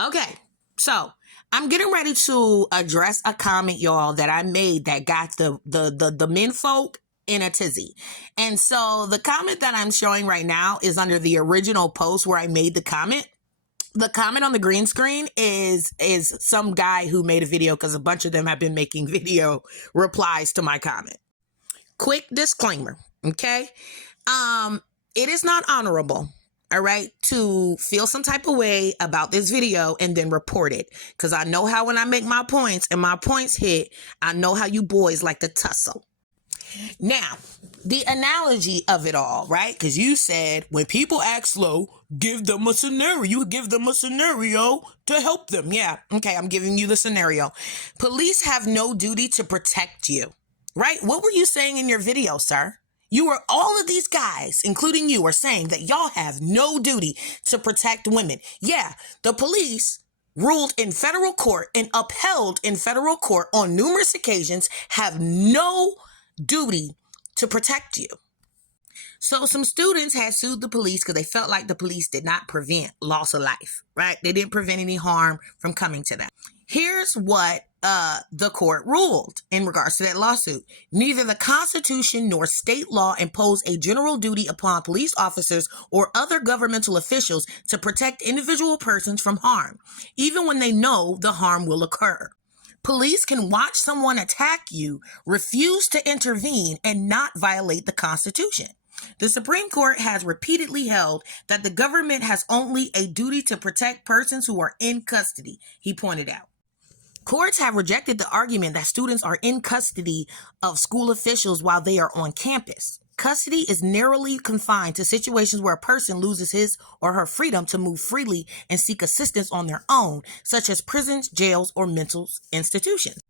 Okay, so I'm getting ready to address a comment, y'all, that I made that got the men folk in a tizzy. And so the comment that I'm showing right now is under the original post where I made the comment. The comment on the green screen is some guy who made a video, because a bunch of them have been making video replies to my comment. Quick disclaimer, okay? It is not honorable, all right, to feel some type of way about this video and then report it. Because I know how when I make my points and my points hit, I know how you boys like to tussle. Now, the analogy of it all, right? Because you said when people act slow, give them a scenario. You give them a scenario to help them. Yeah, okay, I'm giving you the scenario. Police have no duty to protect you, right? What were you saying in your video, sir? All of these guys, including you, are saying that y'all have no duty to protect women. Yeah, the police ruled in federal court and upheld in federal court on numerous occasions have no duty to protect you. So some students had sued the police because they felt like the police did not prevent loss of life, right? They didn't prevent any harm from coming to them. Here's what the court ruled in regards to that lawsuit. Neither the Constitution nor state law impose a general duty upon police officers or other governmental officials to protect individual persons from harm, even when they know the harm will occur. Police can watch someone attack you, refuse to intervene, and not violate the Constitution. The Supreme Court has repeatedly held that the government has only a duty to protect persons who are in custody, he pointed out. Courts have rejected the argument that students are in custody of school officials while they are on campus. Custody is narrowly confined to situations where a person loses his or her freedom to move freely and seek assistance on their own, such as prisons, jails, or mental institutions.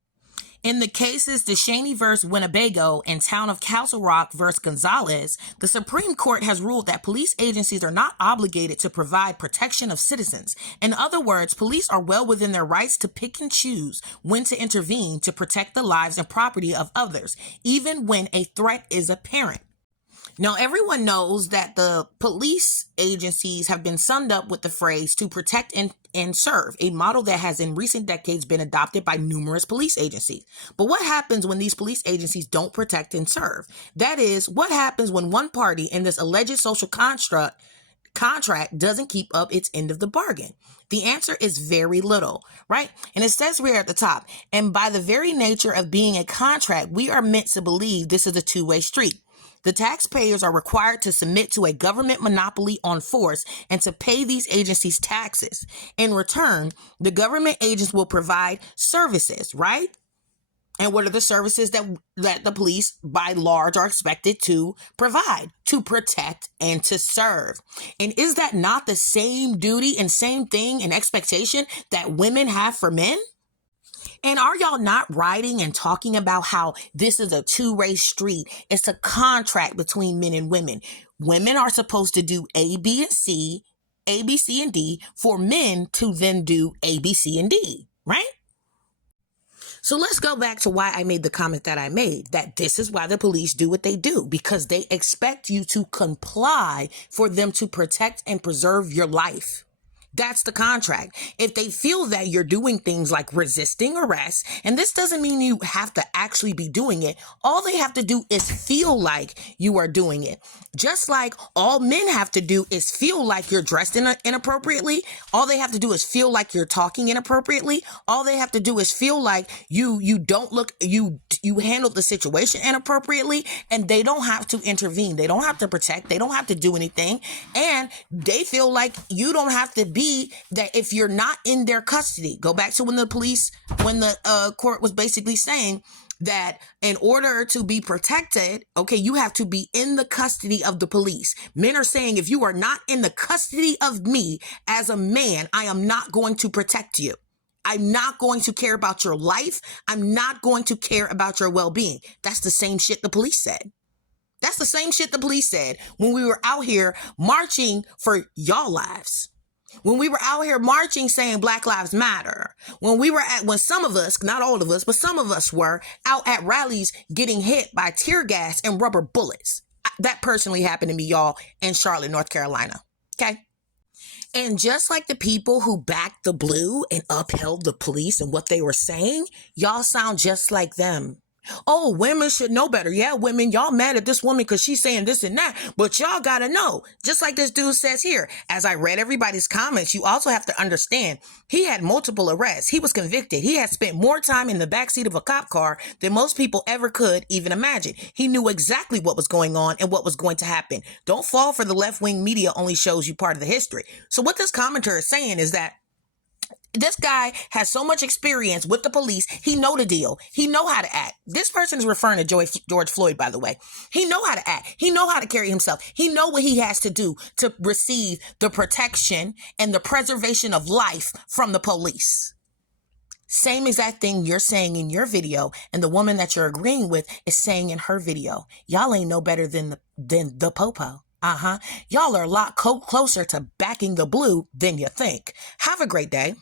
In the cases DeShaney v. Winnebago and Town of Castle Rock v. Gonzalez, the Supreme Court has ruled that police agencies are not obligated to provide protection of citizens. In other words, police are well within their rights to pick and choose when to intervene to protect the lives and property of others, even when a threat is apparent. Now, everyone knows that the police agencies have been summed up with the phrase to protect and serve, a model that has in recent decades been adopted by numerous police agencies. But what happens when these police agencies don't protect and serve? That is, what happens when one party in this alleged social contract doesn't keep up its end of the bargain? The answer is very little, right? And it says here at the top, and by the very nature of being a contract, we are meant to believe this is a two-way street. The taxpayers are required to submit to a government monopoly on force and to pay these agencies taxes. In return, the government agents will provide services, right? And what are the services that the police, by large, are expected to provide? To protect and to serve. And is that not the same duty and same thing and expectation that women have for men? And are y'all not writing and talking about how this is a two-way street? It's a contract between men and women. Women are supposed to do A, B, and C, A, B, C, and D, for men to then do A, B, C, and D, right? So let's go back to why I made the comment that I made, that this is why the police do what they do, because they expect you to comply for them to protect and preserve your life. That's the contract. If they feel that you're doing things like resisting arrest, and this doesn't mean you have to actually be doing it, all they have to do is feel like you are doing it. Just like all men have to do is feel like you're dressed inappropriately. All they have to do is feel like you're talking inappropriately. All they have to do is feel like you handled the situation inappropriately, and they don't have to intervene. They don't have to protect. They don't have to do anything. And they feel like you don't have to be that if you're not in their custody. Go back to when the court was basically saying that in order to be protected, okay, you have to be in the custody of the police. Men are saying, if you are not in the custody of me as a man, I am not going to protect you. I'm not going to care about your life. I'm not going to care about your well-being. That's the same shit the police said. That's the same shit the police said when we were out here marching for y'all lives. When we were out here marching saying Black Lives Matter, when some of us, not all of us, but some of us were out at rallies getting hit by tear gas and rubber bullets. That personally happened to me, y'all, in Charlotte, North Carolina. Okay. And just like the people who backed the blue and upheld the police and what they were saying, y'all sound just like them. Oh, women should know better. Yeah, women, y'all mad at this woman because she's saying this and that, but y'all gotta know, just like this dude says here, as I read everybody's comments, you also have to understand he had multiple arrests. He was convicted. He had spent more time in the backseat of a cop car than most people ever could even imagine. He knew exactly what was going on and what was going to happen. Don't fall for the left-wing media only shows you part of the history. So what this commenter is saying is that this guy has so much experience with the police. He know the deal. He know how to act. This person is referring to George Floyd, by the way. He know how to act. He know how to carry himself. He know what he has to do to receive the protection and the preservation of life from the police. Same exact thing you're saying in your video, and the woman that you're agreeing with is saying in her video. Y'all ain't no better than the popo. Y'all are a lot closer to backing the blue than you think. Have a great day.